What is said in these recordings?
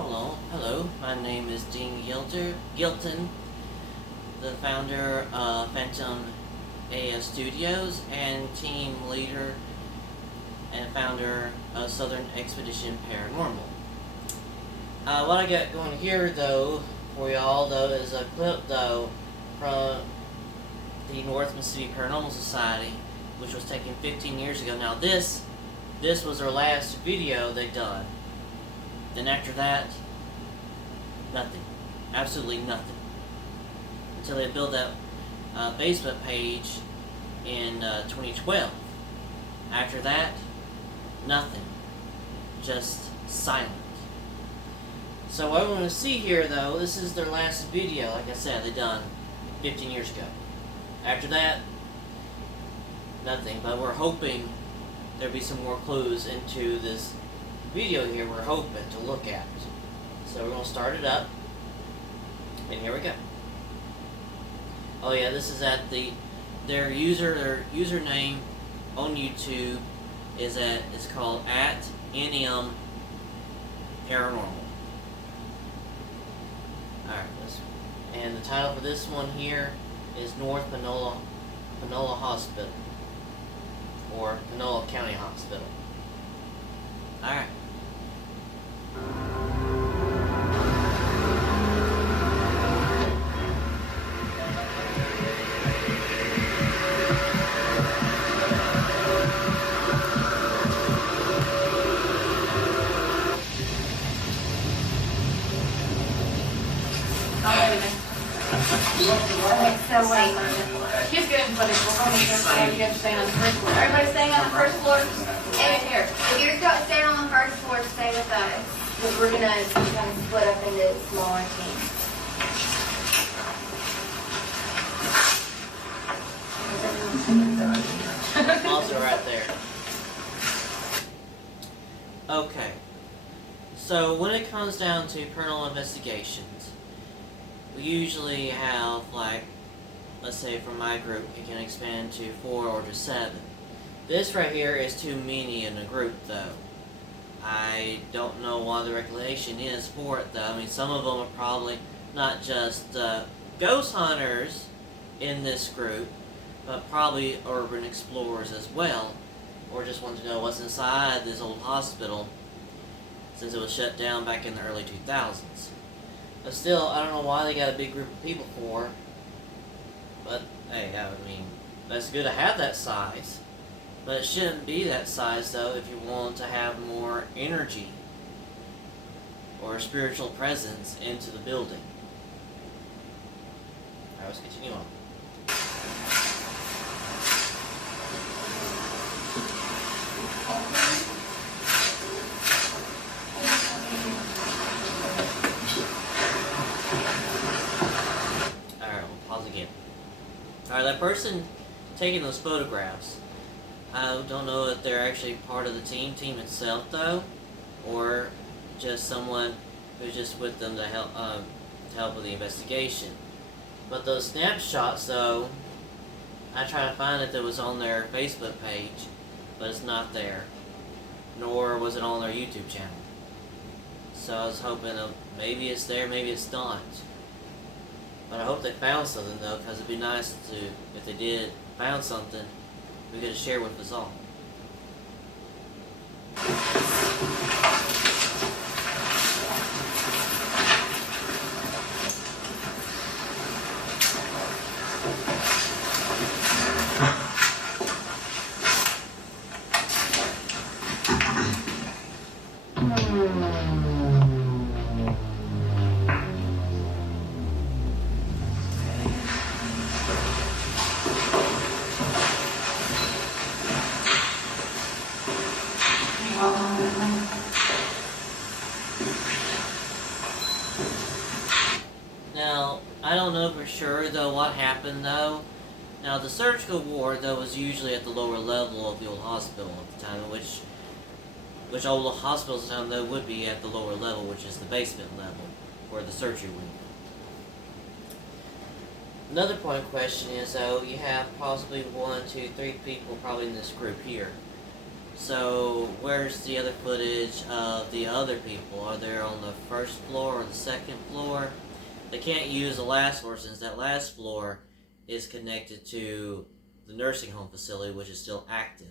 Hello. My name is Dean Gilton, the founder of Phantom AS Studios and team leader and founder of Southern Expedition Paranormal. What I got going here, though, for y'all, though, is a clip, though, from the North Mississippi Paranormal Society, which was taken 15 years ago. Now, this was their last video they done. Then after that, nothing. Absolutely nothing. Until they built that Facebook page in 2012. After that, nothing. Just silent. So what I want to see here, though, this is their last video, like I said, they done 15 years ago. After that, nothing. But we're hoping there'll be some more clues into this video here we're hoping to look at. So we're going to start it up. And here we go. Oh yeah, this is at their username on YouTube is called @NM Paranormal. Alright, and the title for this one here is North Panola Hospital, or Panola County Hospital. Alright. Okay, so wait. He's good, but if we're going to just say you have to stay on the first floor. Everybody staying on the first floor? Stay here. If you're staying on the first floor, stay with us. Because we're going to kind of split up into smaller teams. Also right there. Okay. So when it comes down to paranormal investigations, we usually have, like, let's say for my group, it can expand to 4 or to 7. This right here is too many in a group, though. I don't know what the regulation is for it, though. I mean, some of them are probably not just ghost hunters in this group, but probably urban explorers as well, or just want to know what's inside this old hospital since it was shut down back in the early 2000s. But still, I don't know why they got a big group of people for, but hey, I mean, that's good to have that size, but it shouldn't be that size, though, if you want to have more energy or spiritual presence into the building. Alright, let's continue on. Alright, that person taking those photographs, I don't know if they're actually part of the team itself, though, or just someone who's just with them to help with the investigation. But those snapshots, though, I tried to find if it was on their Facebook page, but it's not there, nor was it on their YouTube channel. So I was hoping maybe it's there, maybe it's not. But I hope they found something, though, because it'd be nice to, if they did found something, we could share with us all. Now, I don't know for sure, though, what happened, though. Now, the surgical ward, though, was usually at the lower level of the old hospital at the time, which all the hospitals at the time, though, would be at the lower level, which is the basement level, or the surgery wing. Another point of question is, though, you have possibly 1, 2, 3 people probably in this group here. So, where's the other footage of the other people? Are they on the first floor or the second floor? They can't use the last floor since that last floor is connected to the nursing home facility, which is still active.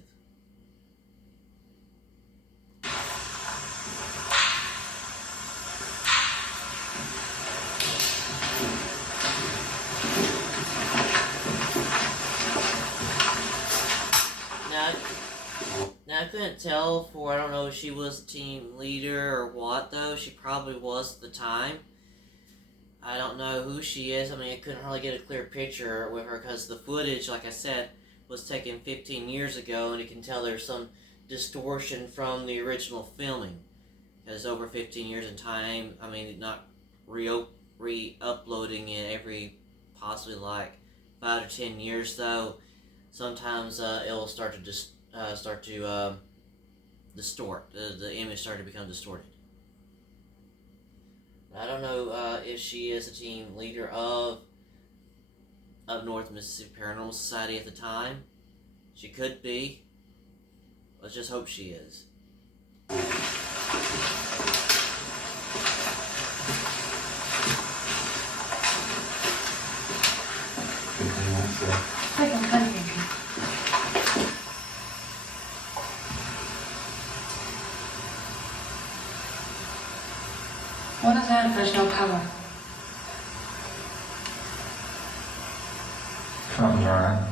Now, now I couldn't tell for, I don't know if she was team leader or what though. She probably was at the time. I don't know who she is. I mean, I couldn't really get a clear picture with her because the footage, like I said, was taken 15 years ago, and you can tell there's some distortion from the original filming. Because over 15 years in time, I mean, not re-uploading it every possibly like 5 to 10 years though. Sometimes it'll start to distort. The image started to become distorted. I don't know if she is a team leader of North Mississippi Paranormal Society at the time. She could be. Let's just hope she is. What is that if there's no color? Something's wrong.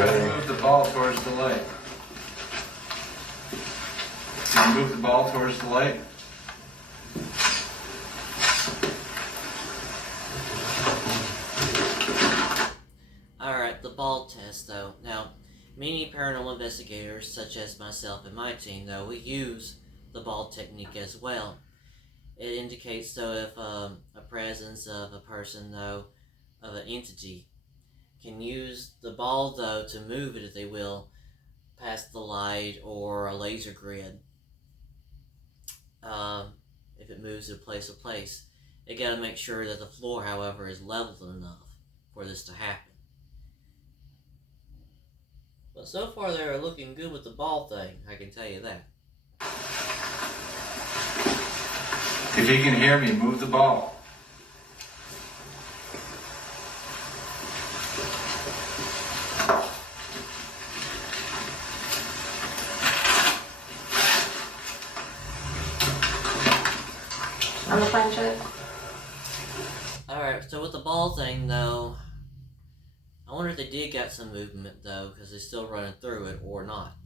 Move the ball towards the light. Can you move the ball towards the light? Alright, the ball test though. Now, many paranormal investigators, such as myself and my team though, we use the ball technique as well. It indicates though if a presence of a person though, of an entity, can use the ball though to move it if they will past the light or a laser grid. If it moves to place. They gotta make sure that the floor, however, is leveled enough for this to happen. But so far they're looking good with the ball thing, I can tell you that. If you can hear me, move the ball. On the planchette? Alright, so with the ball thing though, I wonder if they did get some movement though, because they're still running through it or not.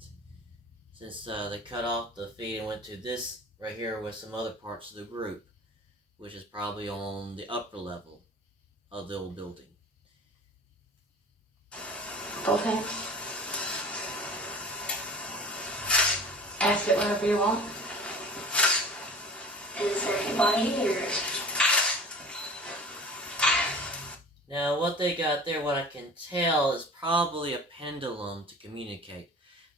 Since they cut off the feed and went to this right here with some other parts of the group, which is probably on the upper level of the old building. Okay. Ask it whenever you want. Is there anybody or? Now, what they got there, what I can tell, is probably a pendulum to communicate.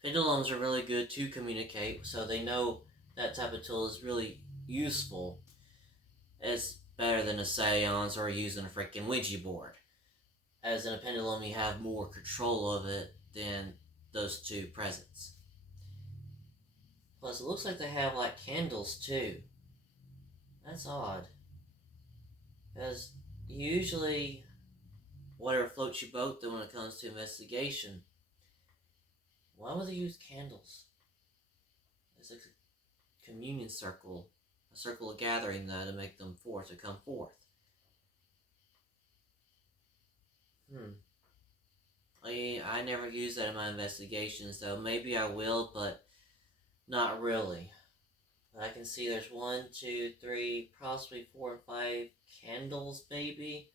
Pendulums are really good to communicate, so they know that type of tool is really useful. It's better than a seance or using a freaking Ouija board. As in a pendulum, you have more control of it than those two presents. Plus, it looks like they have like candles too. That's odd. Because usually, whatever floats your boat then when it comes to investigation, why would they use candles? It's like a communion circle, a circle of gathering though to make them forth, to come forth. I never use that in my investigations though. Maybe I will, but not really. I can see there's 1, 2, 3, possibly 4 and 5 candles, maybe.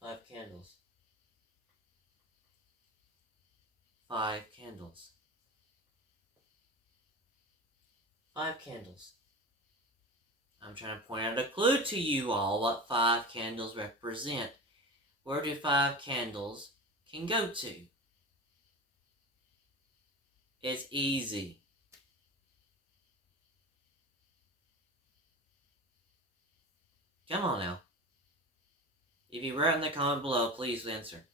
5 candles. 5 candles. 5 candles. I'm trying to point out a clue to you all what 5 candles represent. Where do 5 candles can go to? It's easy. Come on now. If you wrote in the comment below, please answer.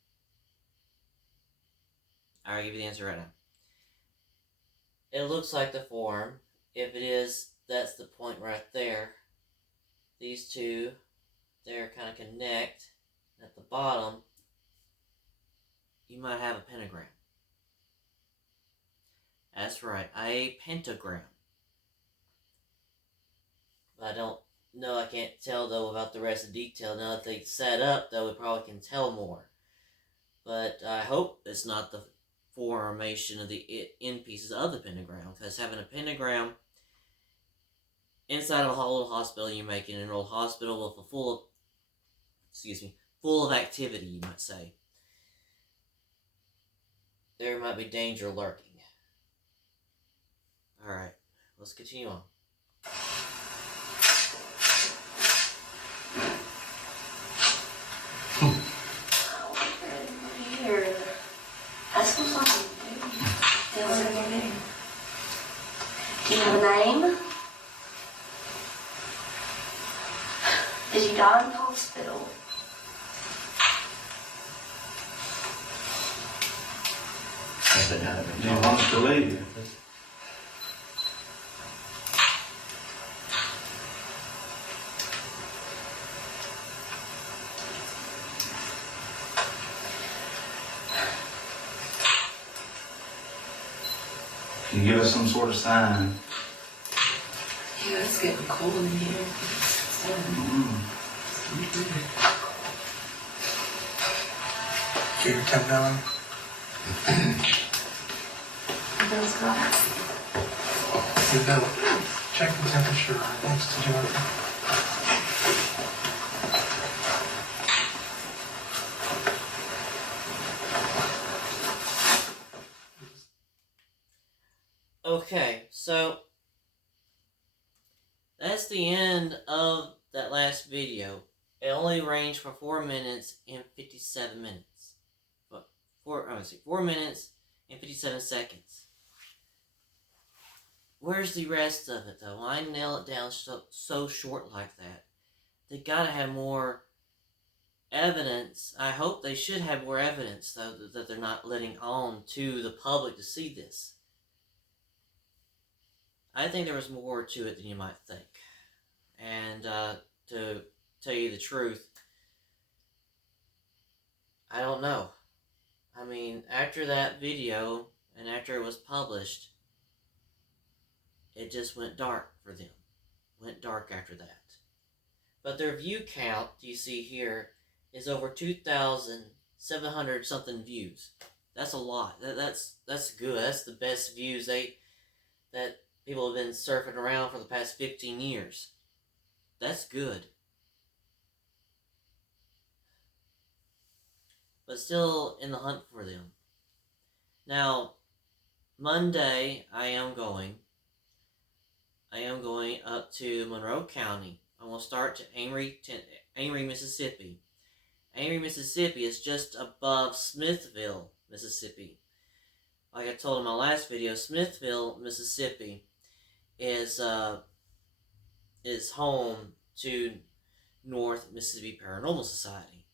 I'll give you the answer right now. It looks like the form. If it is, that's the point right there. These two, they're kind of connect. At the bottom, you might have a pentagram. That's right, a pentagram. But I don't know, I can't tell though about the rest of the detail. Now that they set up though, we probably can tell more. But I hope it's not the formation of the end pieces of the pentagram, because having a pentagram inside of a little hospital, you're making an old hospital with a full of activity, you might say. There might be danger lurking. Alright, let's continue on. Weird. That smells like a baby. Feels like a baby. Do you have a name? Did you die in the hospital? Do you want us to leave? Can you give us some sort of sign? Yeah, it's getting cold in here. Keep your temp going. Those guys. Hey, Bill, check the temperature next to Jonathan. Okay, so that's the end of that last video. It only ranged for 4 minutes and 57 minutes. But 4 minutes and 57 seconds. Where's the rest of it though? Why nail it down so short like that? They gotta have more evidence. I hope they should have more evidence though that they're not letting on to the public to see this. I think there was more to it than you might think. And to tell you the truth, I don't know. I mean, after that video and after it was published, it just went dark for them. Went dark after that. But their view count, you see here, is over 2,700 something views. That's a lot. That's good. That's the best views that people have been surfing around for the past 15 years. That's good. But still in the hunt for them. Now, Monday, I am going up to Monroe County. I will start to Amory, Mississippi. Amory, Mississippi is just above Smithville, Mississippi. Like I told in my last video, Smithville, Mississippi is home to North Mississippi Paranormal Society.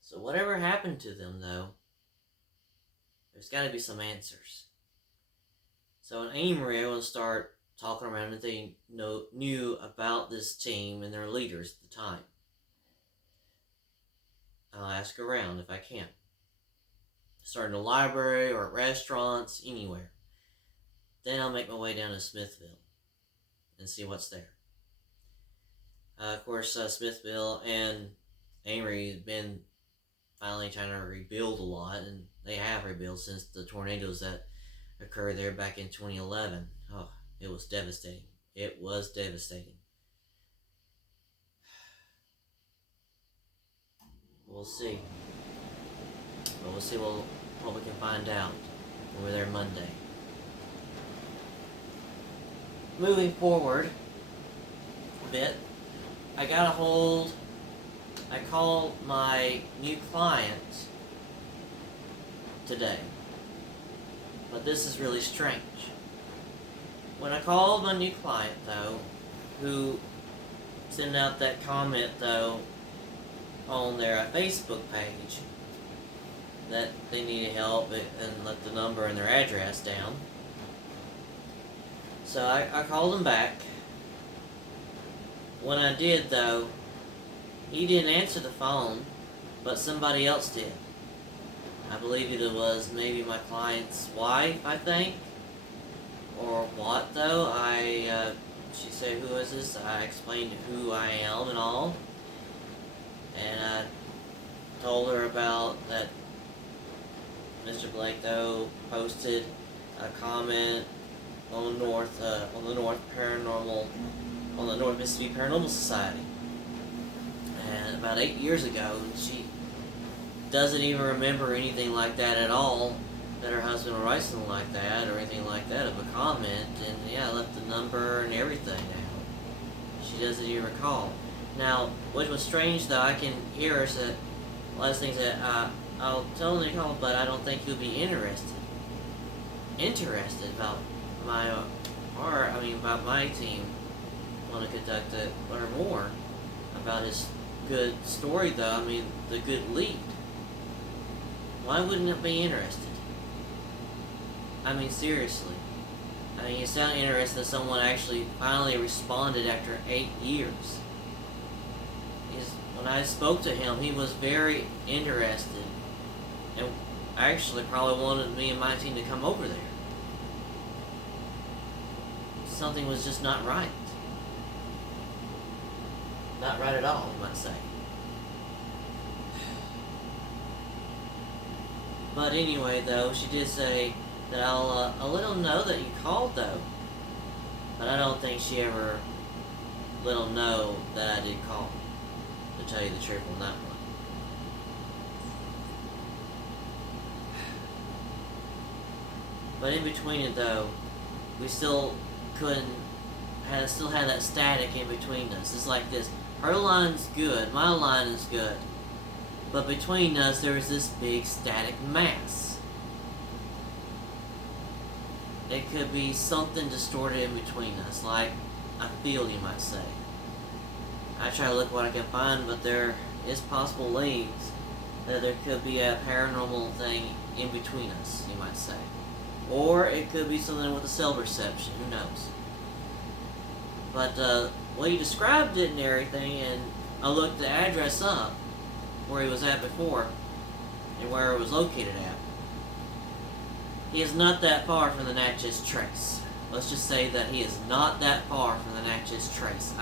So whatever happened to them, though, there's got to be some answers. So in Amory, I want to start talking around if they knew about this team and their leaders at the time. I'll ask around if I can. Start in a library or at restaurants, anywhere. Then I'll make my way down to Smithville and see what's there. Of course, Smithville and Amory have been finally trying to rebuild a lot, and they have rebuilt since the tornadoes that occurred there back in 2011. Oh, it was devastating. It was devastating. We'll see. But we'll see what we can find out when we're there Monday. Moving forward a bit, I called my new client today. But this is really strange. When I called my new client, though, who sent out that comment, though, on their Facebook page that they needed help and left the number and their address down. So I called him back. When I did, though, he didn't answer the phone, but somebody else did. I believe it was maybe my client's wife, I think. Or what, though? She said, "Who is this?" I explained who I am and all. And I told her about that Mr. Blake, though, posted a comment on the North Mississippi Paranormal Society. And about 8 years ago, she doesn't even remember anything like that at all, that her husband would write something like that or anything like that of a comment. And yeah, I left the number and everything now. She doesn't even recall. Now, what was strange, though, I can hear her say a lot of things that I'll tell him to call, but I don't think he'll be interested about about my team want to conduct it, learn more about his good story, though. I mean, the good lead. Why wouldn't it be interested? I mean, seriously. I mean, you sound interested that someone actually finally responded after 8 years. When I spoke to him, he was very interested and actually probably wanted me and my team to come over there. Something was just not right. Not right at all, you might say. But anyway, though, she did say that I'll let him know that you called, though. But I don't think she ever let him know that I did call, to tell you the truth on that one. But in between it, though, we still had that static in between us. It's like this. Her line's good, my line is good. But between us, there was this big static mass. It could be something distorted in between us, like a field, you might say. I try to look what I can find, but there is possible links that there could be a paranormal thing in between us, you might say. Or it could be something with a cell reception, who knows. But well, you described it and everything, and I looked the address up where he was at before and where it was located at. He is not that far from the Natchez Trace. Let's just say that he is not that far from the Natchez Trace.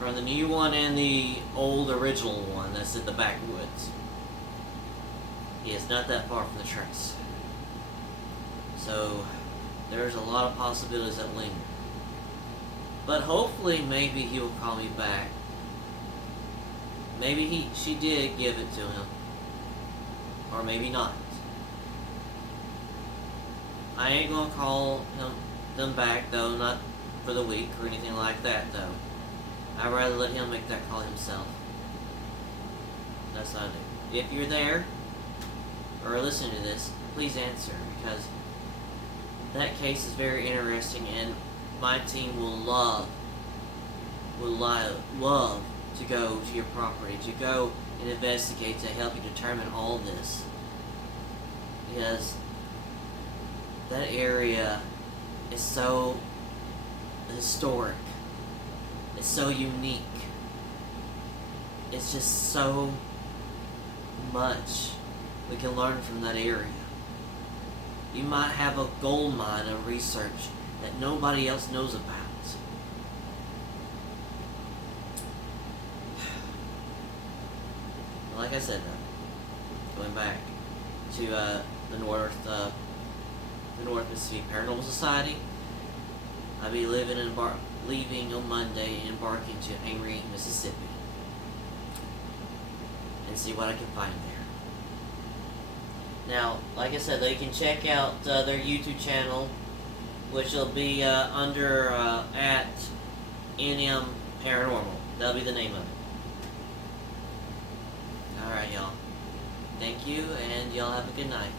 From the new one and the old original one that's in the backwoods. He is not that far from the trace. So there's a lot of possibilities that linger. But hopefully maybe he will call me back. Maybe she did give it to him. Or maybe not. I ain't gonna call them back, though, not for the week or anything like that, though. I'd rather let him make that call himself. That's what I do. If you're there, or listening to this, please answer, because that case is very interesting, and my team will love to go to your property, to go and investigate, to help you determine all this. Because that area is so historic. It's so unique. It's just so much we can learn from that area. You might have a gold mine of research that nobody else knows about. Like I said, though, going back to the North Mississippi Paranormal Society. I'll be leaving on Monday and embarking to Amory, Mississippi, and see what I can find there. Now, like I said, they can check out their YouTube channel, which will be under at NM Paranormal. That'll be the name of it. Alright, y'all. Thank you, and y'all have a good night.